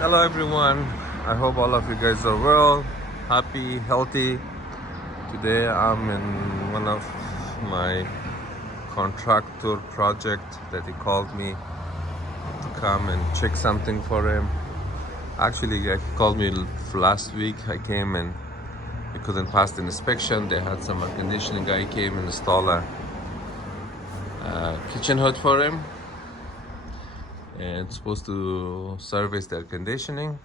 Hello everyone, I hope all of you guys are well, happy, healthy. Today I'm in one of my contractor project that he called me to come and check something for him. Actually, he called me last week. I came and I couldn't pass the inspection. They had some air conditioning guy came and installed a kitchen hood for him, and it's supposed to service the air conditioning.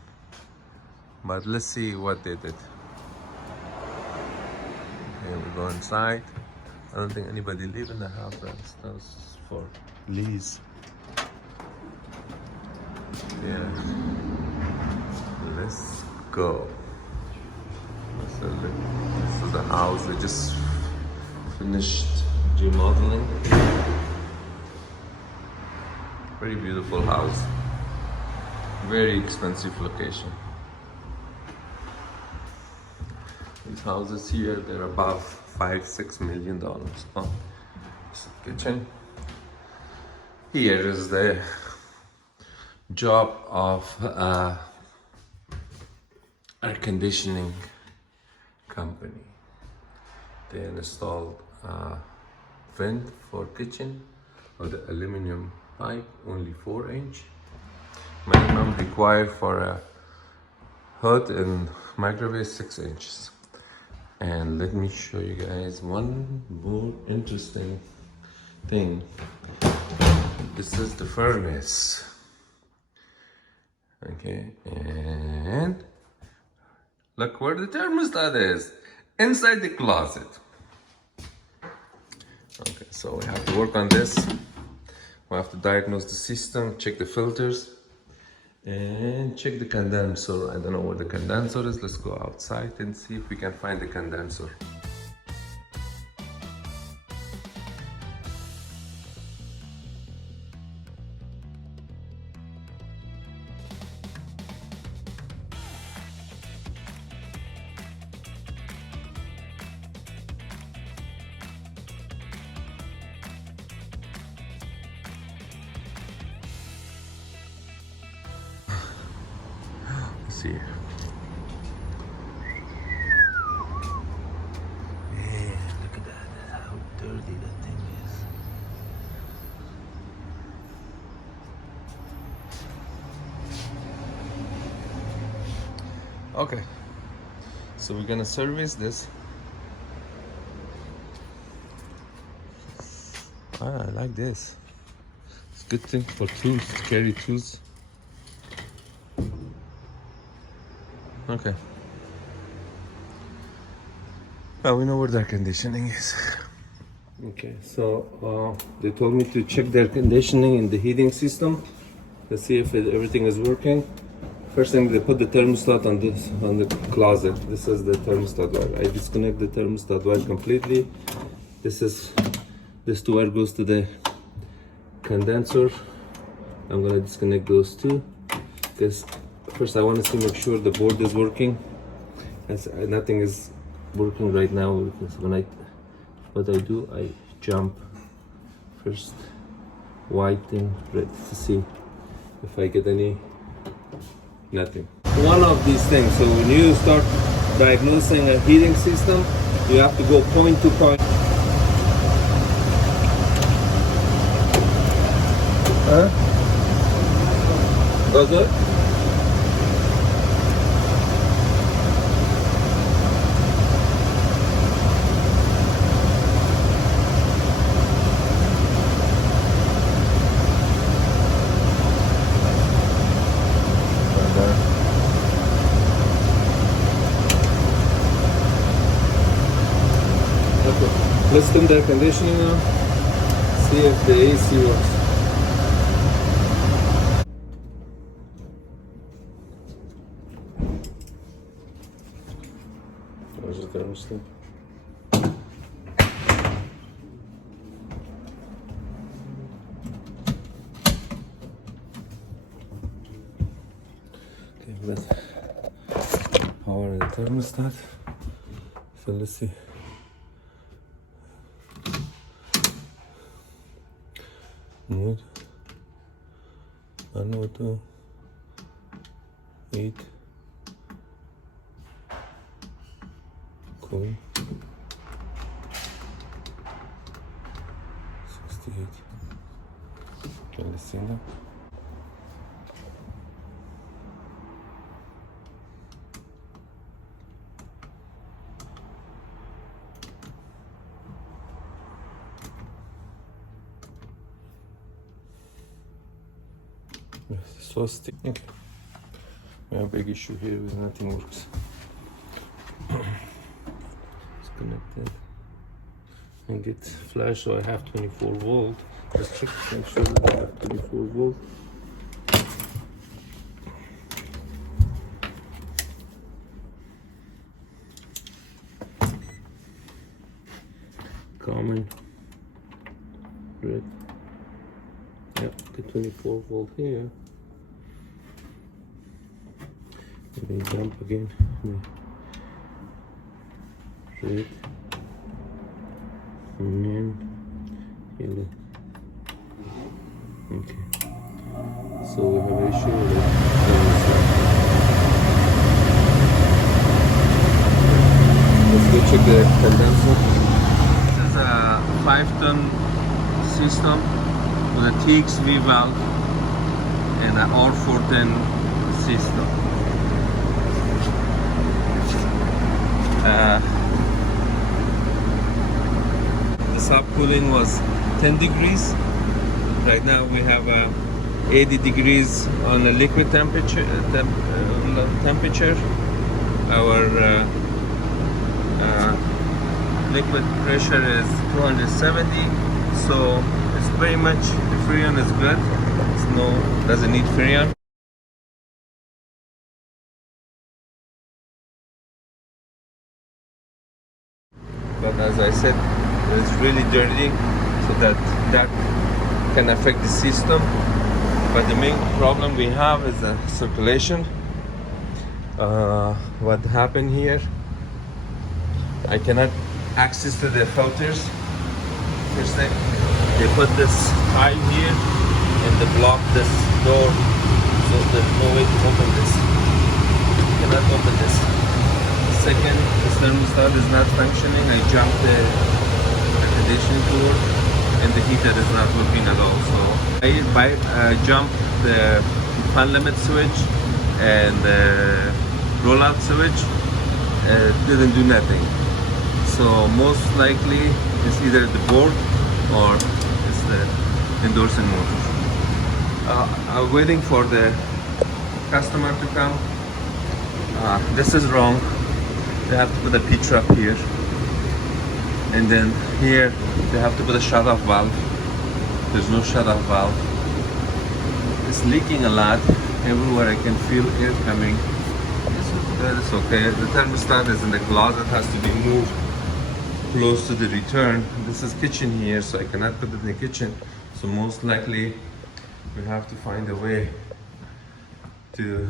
But let's see what they did. Okay, we go inside. I don't think anybody live in the house. That's for lease. Yeah. Let's go. This is the house. They just finished remodeling. Very beautiful house. Very expensive location. These houses here, they're above $5-6 million. Oh, it's a kitchen. Here is the job of air conditioning company. They installed a vent for kitchen of the aluminum pipe, only 4-inch. Minimum required for a hood and microwave 6 inches. And let me show you guys one more interesting thing. This is the furnace. Okay, and look where the thermostat is, inside the closet. Okay, so we have to work on this. We have to diagnose the system, check the filters, and check the condenser. I don't know where the condenser is. Let's go outside and see if we can find the condenser. Let's see. Man, look at that. How dirty that thing is. Okay, so we're gonna service this. I like this. It's a good thing for tools, to carry tools. Okay. Well, we know where the air conditioning is. Okay, so they told me to check the air conditioning in the heating system. Let's see if everything is working. First thing, they put the thermostat on the closet. This is the thermostat wire. I disconnect the thermostat wire completely. This wire goes to the condenser. I'm gonna disconnect those two because first I want to see, make sure the board is working. As nothing is working right now, because what I do, I jump first white and red to see if I get nothing. One of these things. So when you start diagnosing a heating system, you have to go point to point. Does it? Okay. Let's turn the air conditioning on. See if the AC works. Where's the thermostat? Okay, let's power the thermostat. So let's see. Mood. I know what to. heat, cool, 68. Okay, let's see now. Yes, so stick. Okay. We have a big issue here with nothing works. It's connected. And get flash, so I have 24 volt. Let's check to make sure that I have 24 volt. Common. Red. Yep, the 24 volt here. Let me jump again. Red. And then yellow. Okay. So we have an issue with it. Let's go check the condenser. This is a 5-ton system with a TXV valve and an R410 system. The subcooling was 10 degrees. Right now we have 80 degrees on the liquid temperature. Our liquid pressure is 270. So it's pretty much, the Freon is good. It's doesn't need Freon. But as I said, it's really dirty, so that can affect the system. But the main problem we have is the circulation. What happened here, I cannot access to the filters. First thing, they put this pipe here and they block this door, so there's no way to open this. You cannot open this. Second, the thermostat is not functioning. I jumped the conditioning cord and the heater is not working at all. So I jumped the fan limit switch and the rollout switch. Didn't do nothing. So most likely it's either the board or it's the endorsing motor. I'm waiting for the customer to come. This is wrong. They have to put a P-trap here, and then here they have to put a shut-off valve. There's no shut-off valve. It's leaking a lot. Everywhere I can feel air coming. It's okay. The thermostat is in the closet, has to be moved close to the return. This is kitchen here, so I cannot put it in the kitchen. So most likely we have to find a way to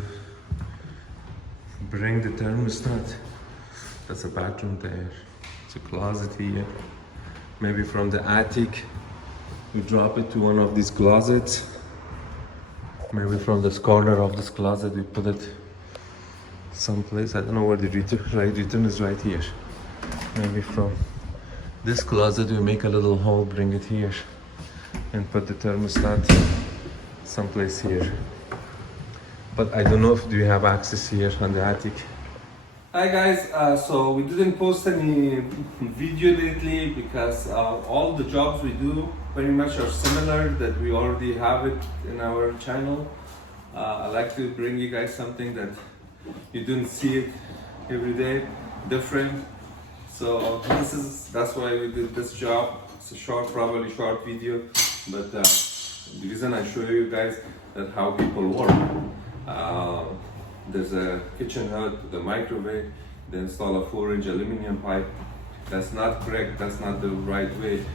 bring the thermostat. That's a bathroom there. It's a closet here. Maybe from the attic, we drop it to one of these closets. Maybe from this corner of this closet, we put it someplace. I don't know where the return is right here. Maybe from this closet, we make a little hole, bring it here, and put the thermostat someplace here. But I don't know if we have access here on the attic. Hi guys, so we didn't post any video lately because all the jobs we do pretty much are similar, that we already have it in our channel. I like to bring you guys something that you didn't see it every day, different. So that's why we did this job. It's a probably short video, but the reason I show you guys that how people work. There's a kitchen hood with a microwave. They install a 4-inch aluminum pipe. That's not correct. That's not the right way.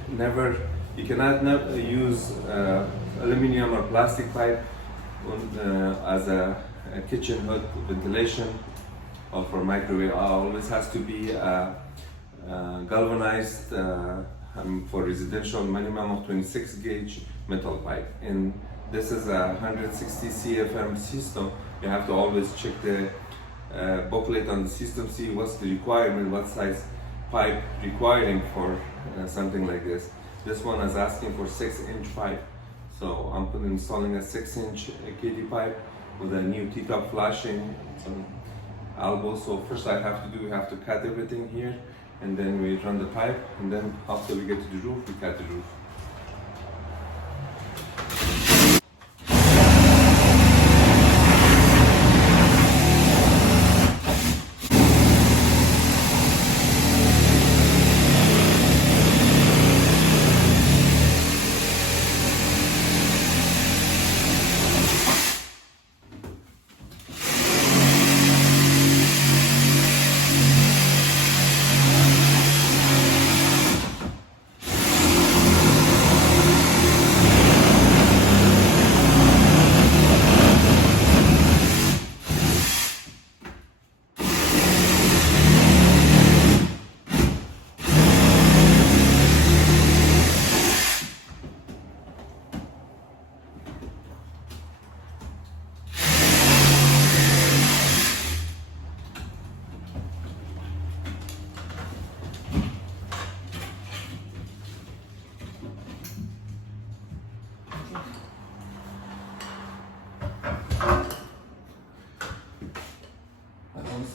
You cannot use aluminum or plastic pipe as a kitchen hood ventilation or for microwave. Always has to be galvanized for residential, minimum of 26 gauge metal pipe. And this is a 160 CFM system. You have to always check the booklet on the system, see what's the requirement, what size pipe requiring for something like this. This one is asking for 6-inch pipe, so I'm installing a 6-inch KD pipe with a new T-top flashing, some elbows. So first we have to cut everything here, and then we run the pipe, and then after we get to the roof, we cut the roof.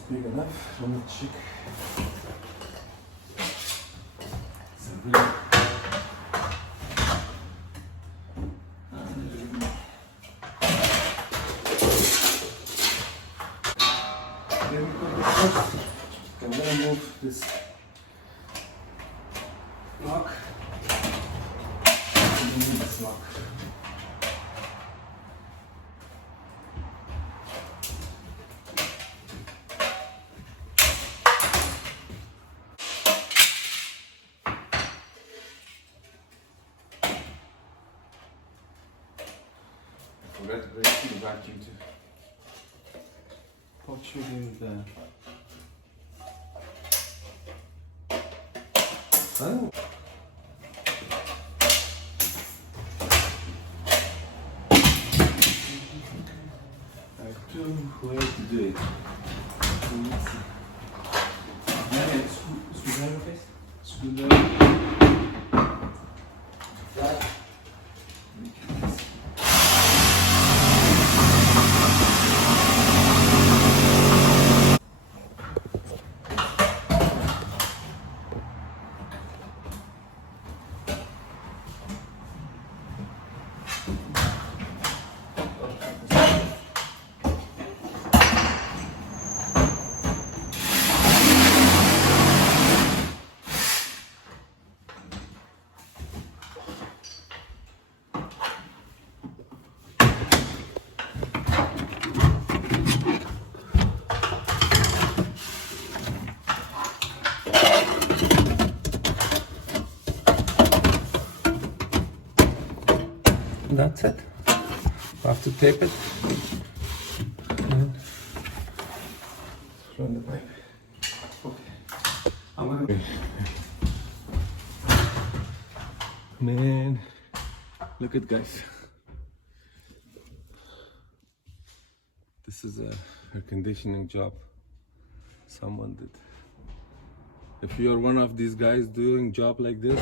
Big enough. Let me check. I'm gonna move this lock and then this lock. I forgot to bring the vacuum to put you in the. Oh. I have two ways to do it. So let's see. Screwdriver face? Screwdriver. That. That's it. I have to tape it and run the pipe. Okay. I'm gonna. Man, look at guys. This is a air conditioning job someone did. If you're one of these guys doing job like this,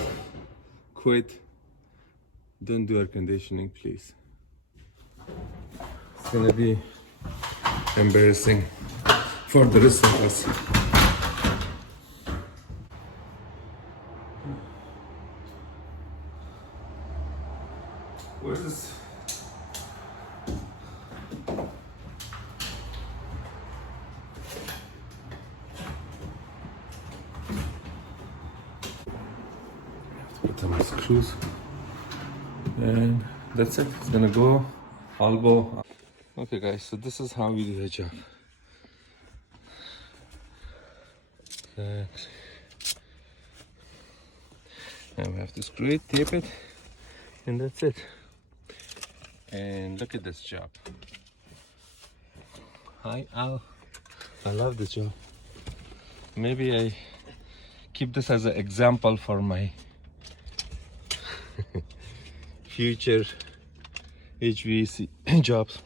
quit. Don't do air conditioning, please. It's gonna be embarrassing for the rest of us. Where's this? Put some screws. And that's it. It's gonna go elbow. Okay guys, so this is how we do the job. And we have to screw it, tape it, and that's it. And look at this job. I love this job. Maybe I keep this as an example for my future HVAC jobs.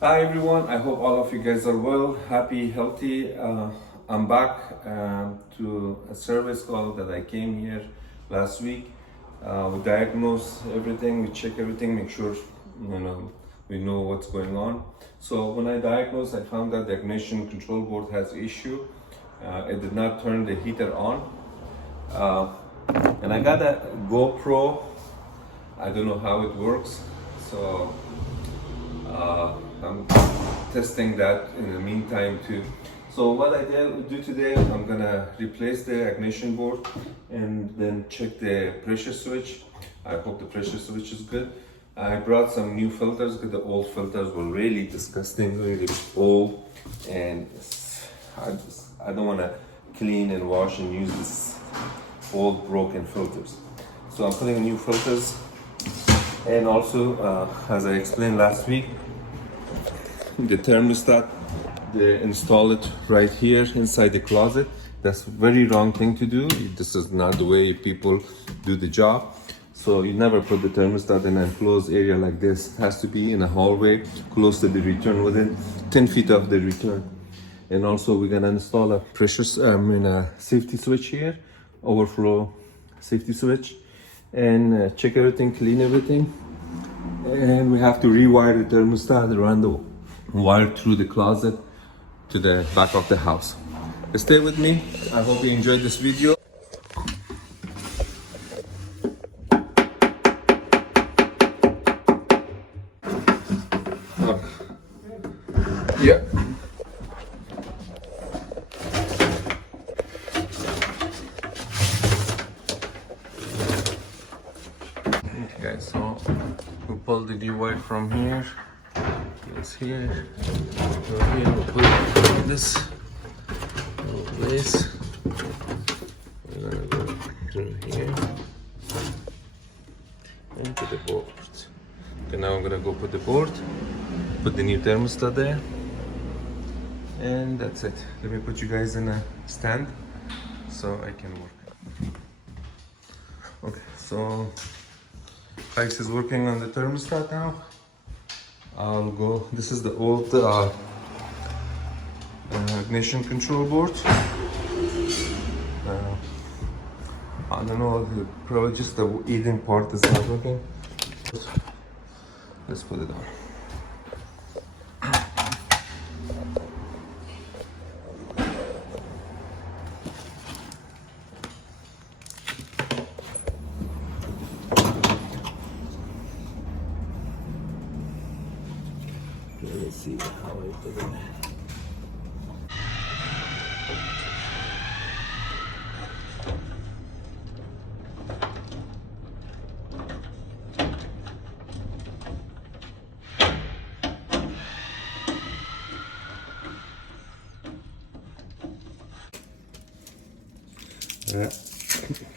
Hi everyone, I hope all of you guys are well, happy, healthy. I'm back to a service call that I came here last week. We diagnose everything, we check everything, make sure we know what's going on. So when I diagnosed, I found that the ignition control board has issue. It did not turn the heater on. And I got a GoPro. I don't know how it works, so I'm testing that in the meantime too. So what I do today, I'm gonna replace the ignition board and then check the pressure switch. I hope the pressure switch is good. I brought some new filters because the old filters were really disgusting, really old, and I don't want to clean and wash and use this old broken filters. So I'm putting new filters, and also as I explained last week, the thermostat, they install it right here inside the closet. That's a very wrong thing to do. This is not the way people do the job. So you never put the thermostat in an enclosed area like this. It has to be in a hallway close to the return, within 10 feet of the return. And also we're gonna install a a safety switch here, overflow safety switch, and check everything, clean everything. And we have to rewire the thermostat, run the wire through the closet to the back of the house. Stay with me. I hope you enjoyed this video. Yeah. Okay, so we pull the D wire from here. It's here. Go here. We'll put it in this little place. We're gonna go through here into the board. Okay, now I'm gonna go put the board, put the new thermostat there, and that's it. Let me put you guys in a stand so I can work. Okay, so Alex is working on the thermostat now. I'll go. This is the old ignition control board. I don't know, probably just the eating part is not working. Let's put it on. Let's see how I put it.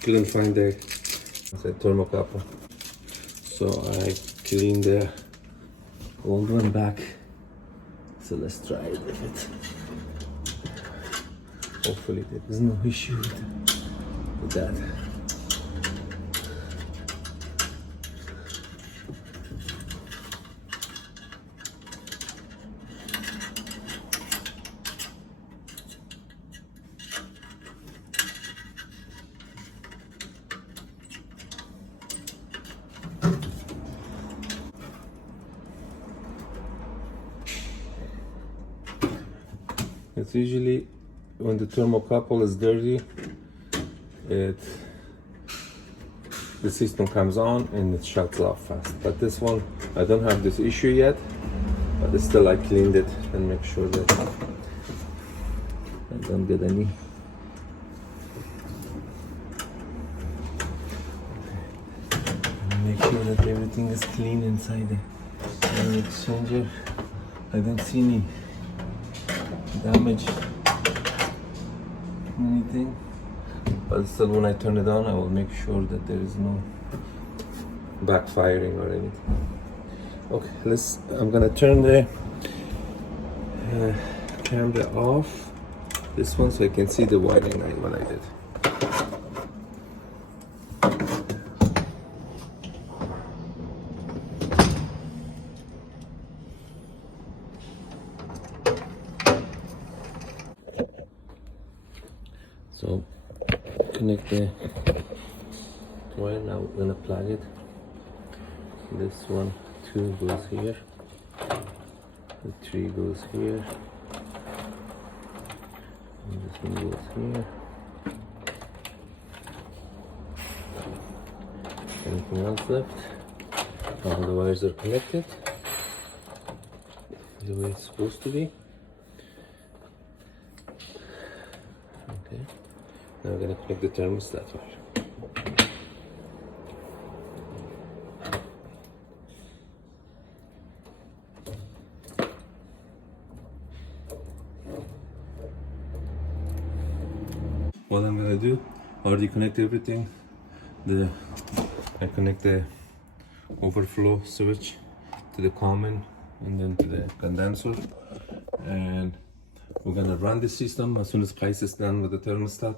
Couldn't find the thermocouple, so I cleaned the old one back. So let's try it with it. Hopefully there is no issue with that. It's usually when the thermocouple is dirty, the system comes on and it shuts off fast. But this one, I don't have this issue yet, but still I cleaned it and make sure that I don't get any. Make sure that everything is clean inside the air exchanger. I don't see any damage, anything, but still when I turn it on I will make sure that there is no backfiring or anything. Okay, I'm gonna turn the camera off, this one, so I can see the wiring what I did. So connect the wire. Now we're gonna plug it. This one, 2 goes here. The 3 goes here. And this one goes here. Anything else left? All the wires are connected the way it's supposed to be. Okay. Now we're gonna connect the thermostat wire. What I'm gonna do, I already connect everything. I connect the overflow switch to the common and then to the condenser, and we're gonna run the system. As soon as Kais is done with the thermostat,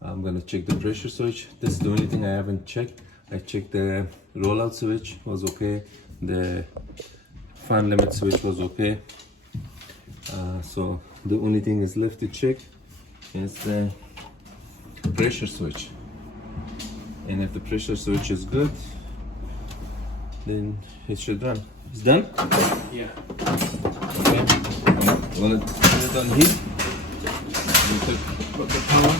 I'm gonna check the pressure switch. This is the only thing I haven't checked. I checked the rollout switch, was okay. The fan limit switch was okay. So the only thing is left to check is the pressure switch. And if the pressure switch is good, then it should run. It's done? Yeah. Okay. Well, turn it on heat. Put the power.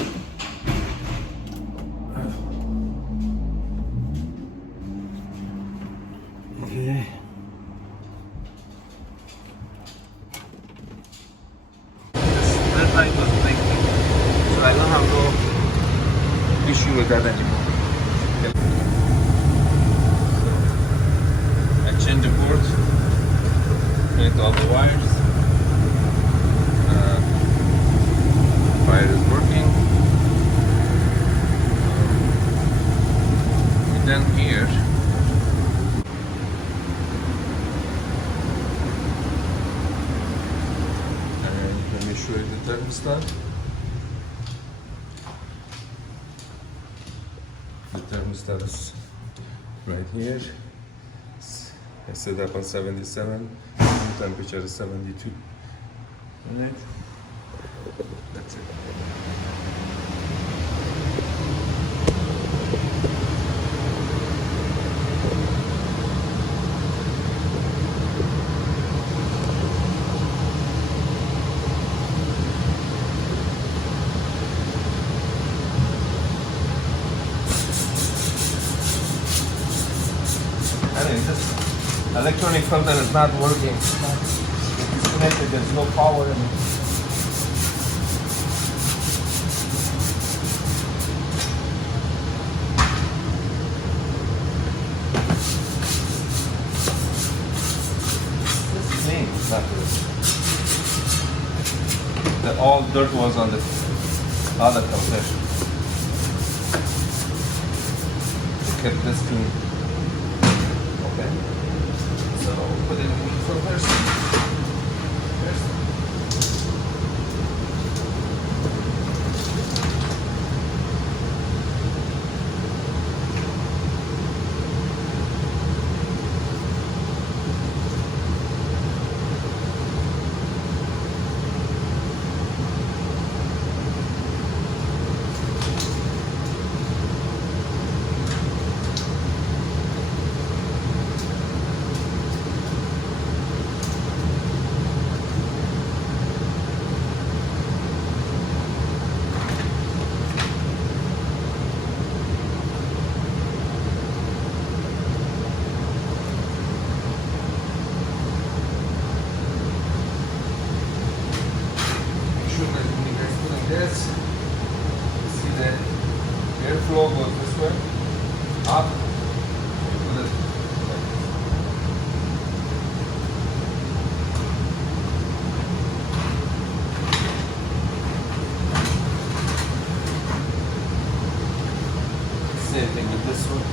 Okay. This red light was blinking, so I don't have no issue with that anymore. Change the board, connect all the wires. Fire is working. And then here, and let me show you the thermostat. The thermostat is right here. I set up on 77, temperature is 72. Alright, that's it. This electronic filter is not working. It's disconnected, there's no power in it. This is clean, it's not good. All dirt was on the other filter. Kept this clean. Okay. So put it in the filters. This, you see the airflow goes this way, up, put it same thing with this one.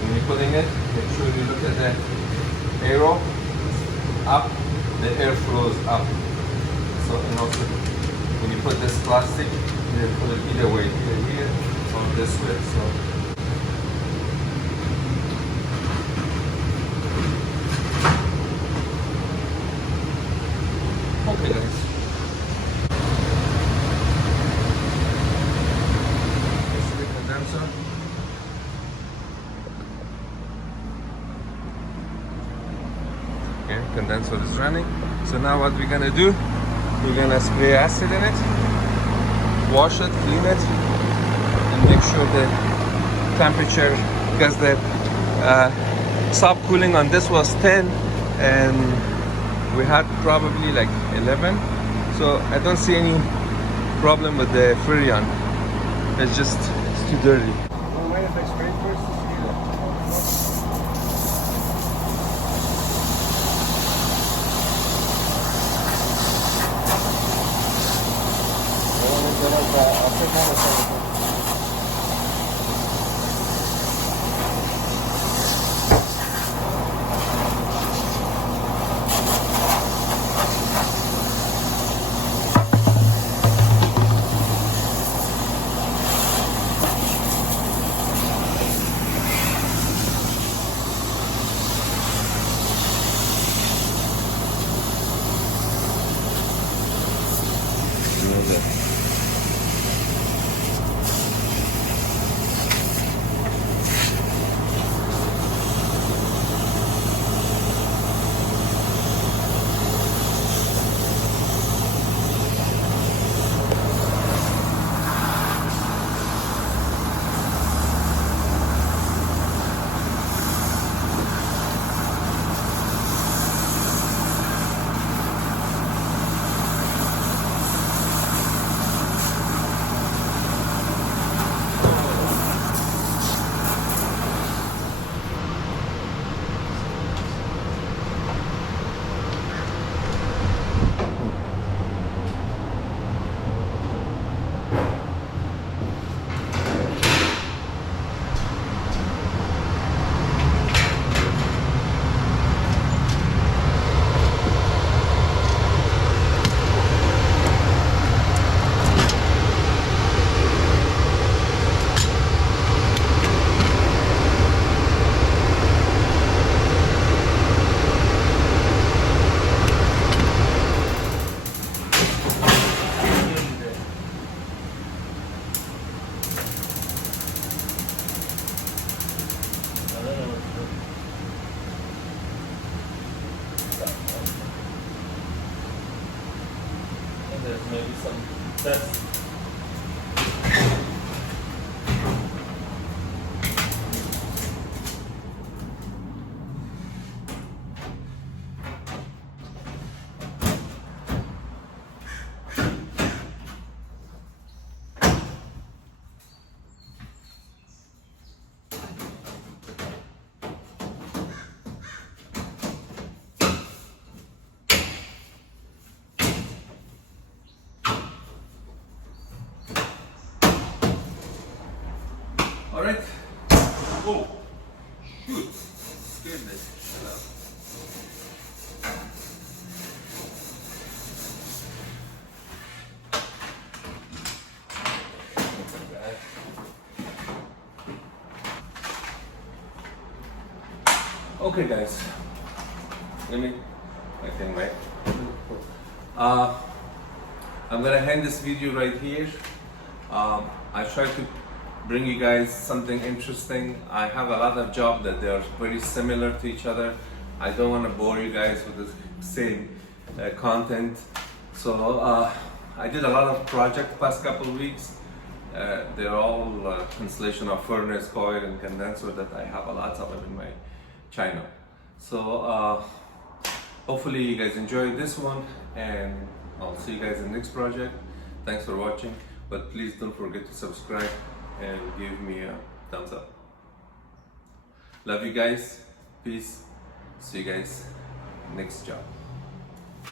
When you're putting it, make sure you look at the arrow, up, the airflow is up. So, and also, when you put this plastic, you put it either way, either here or this way. So, okay, guys. Okay, condenser is running. So now what we're gonna do, we're gonna spray acid in it, wash it, clean it, and make sure the temperature, because the soft cooling on this was 10 and we had probably like 11. So I don't see any problem with the Freon. It's too dirty. Well, wait if I spray first to see that. There's maybe some dust. All right. Oh, shoot! Scared me. Okay, guys. I'm gonna end this video right here. I try to bring you guys something interesting. I have a lot of jobs that they are very similar to each other. I don't want to bore you guys with the same content. So I did a lot of projects past couple of weeks. They're all installation of furnace, coil, and condenser that I have a lot of them in my channel. So hopefully you guys enjoyed this one, and I'll see you guys in the next project. Thanks for watching, but please don't forget to subscribe and give me a thumbs up. Love you guys. Peace. See you guys next job.